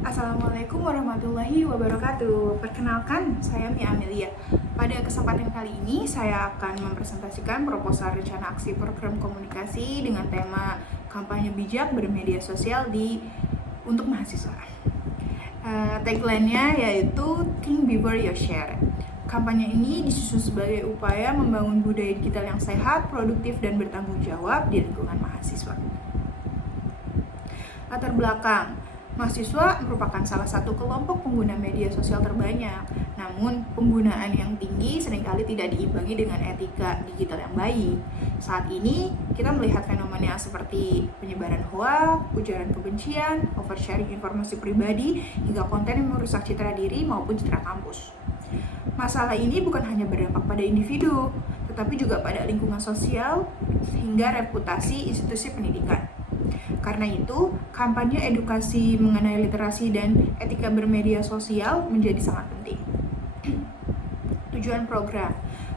Assalamualaikum warahmatullahi wabarakatuh. Perkenalkan, saya Mia Amelia. Pada kesempatan kali ini, saya akan mempresentasikan proposal rencana aksi program komunikasi dengan tema kampanye bijak bermedia sosial untuk mahasiswa. Tagline-nya yaitu Think Before You Share. Kampanye ini disusun sebagai upaya membangun budaya digital yang sehat, produktif, dan bertanggung jawab di lingkungan mahasiswa. Latar belakang, mahasiswa merupakan salah satu kelompok pengguna media sosial terbanyak. Namun, penggunaan yang tinggi seringkali tidak diimbangi dengan etika digital yang baik. Saat ini, kita melihat fenomena seperti penyebaran hoaks, ujaran kebencian, oversharing informasi pribadi, hingga konten yang merusak citra diri maupun citra kampus. Masalah ini bukan hanya berdampak pada individu, tetapi juga pada lingkungan sosial hingga reputasi institusi pendidikan. Karena itu, kampanye edukasi mengenai literasi dan etika bermedia sosial menjadi sangat penting. Tujuan program.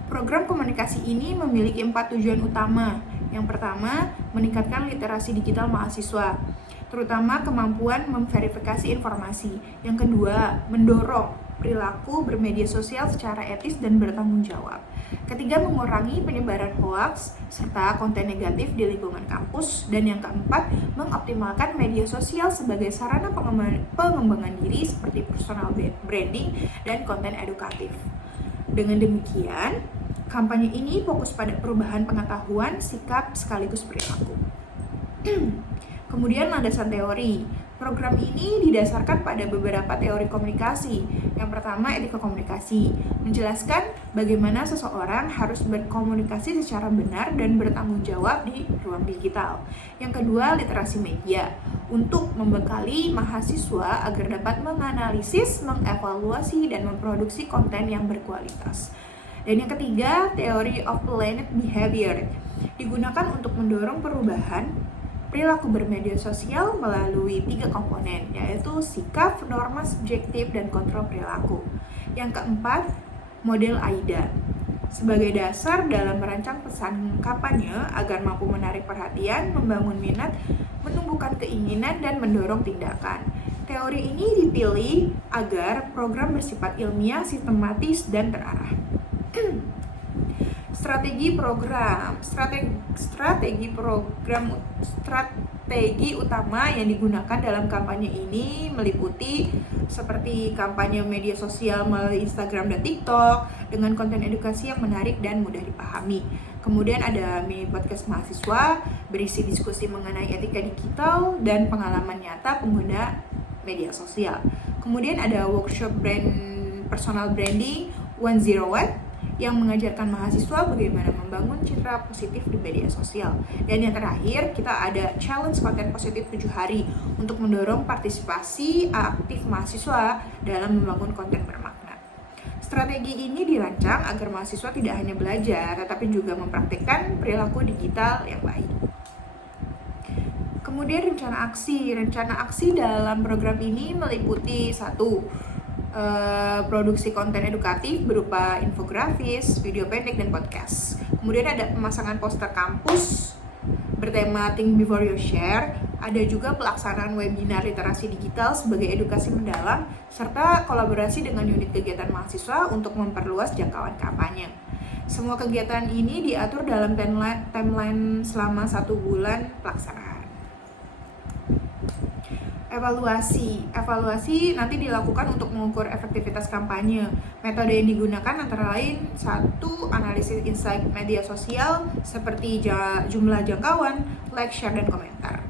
Program komunikasi ini memiliki 4 tujuan utama. Yang pertama, meningkatkan literasi digital mahasiswa, terutama kemampuan memverifikasi informasi. Yang kedua, mendorong perilaku bermedia sosial secara etis dan bertanggung jawab. Ketiga, mengurangi penyebaran hoaks serta konten negatif di lingkungan kampus. Dan yang keempat, mengoptimalkan media sosial sebagai sarana pengembangan diri seperti personal branding dan konten edukatif. Dengan demikian, kampanye ini fokus pada perubahan pengetahuan, sikap, sekaligus perilaku. Kemudian landasan teori. Program ini didasarkan pada beberapa teori komunikasi. Yang pertama, etika komunikasi, menjelaskan bagaimana seseorang harus berkomunikasi secara benar dan bertanggung jawab di ruang digital. Yang kedua, literasi media, untuk membekali mahasiswa agar dapat menganalisis, mengevaluasi, dan memproduksi konten yang berkualitas. Dan yang ketiga, teori of planned behavior, digunakan untuk mendorong perubahan perilaku bermedia sosial melalui 3 komponen, yaitu sikap, norma subjektif, dan kontrol perilaku. Yang keempat, model AIDA, sebagai dasar dalam merancang pesan kampanye agar mampu menarik perhatian, membangun minat, menumbuhkan keinginan, dan mendorong tindakan. Teori ini dipilih agar program bersifat ilmiah, sistematis, dan terarah. Strategi utama yang digunakan dalam kampanye ini meliputi seperti kampanye media sosial melalui Instagram dan TikTok dengan konten edukasi yang menarik dan mudah dipahami. Kemudian ada mini podcast mahasiswa berisi diskusi mengenai etika digital dan pengalaman nyata pengguna media sosial. Kemudian ada workshop personal branding 101 yang mengajarkan mahasiswa bagaimana membangun citra positif di media sosial. Dan yang terakhir, kita ada challenge konten positif 7 hari untuk mendorong partisipasi aktif mahasiswa dalam membangun konten bermakna. Strategi ini dirancang agar mahasiswa tidak hanya belajar, tetapi juga mempraktikkan perilaku digital yang baik. Kemudian rencana aksi dalam program ini meliputi 1. Produksi konten edukatif berupa infografis, video pendek, dan podcast. Kemudian ada pemasangan poster kampus bertema Think Before You Share. Ada juga pelaksanaan webinar literasi digital sebagai edukasi mendalam, serta kolaborasi dengan unit kegiatan mahasiswa untuk memperluas jangkauan kampanye. Semua kegiatan ini diatur dalam timeline selama 1 bulan pelaksanaan. Evaluasi nanti dilakukan untuk mengukur efektivitas kampanye. Metode yang digunakan antara lain 1. Analisis insight media sosial seperti jumlah jangkauan, like, share, dan komentar.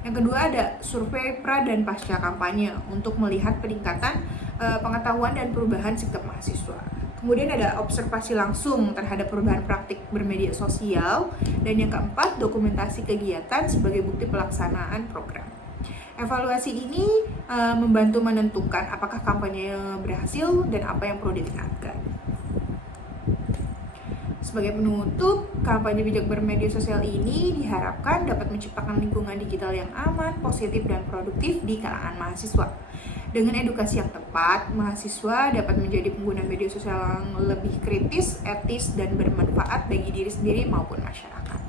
Yang kedua ada survei pra dan pasca kampanye untuk melihat peningkatan pengetahuan dan perubahan sikap mahasiswa. Kemudian ada observasi langsung terhadap perubahan praktik bermedia sosial. Dan yang keempat, dokumentasi kegiatan sebagai bukti pelaksanaan program. Evaluasi ini membantu menentukan apakah kampanye berhasil dan apa yang perlu ditingkatkan. Sebagai penutup, kampanye bijak bermedia sosial ini diharapkan dapat menciptakan lingkungan digital yang aman, positif, dan produktif di kalangan mahasiswa. Dengan edukasi yang tepat, mahasiswa dapat menjadi pengguna media sosial yang lebih kritis, etis, dan bermanfaat bagi diri sendiri maupun masyarakat.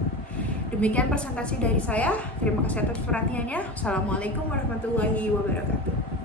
Demikian presentasi dari saya. Terima kasih atas perhatiannya. Assalamualaikum warahmatullahi wabarakatuh.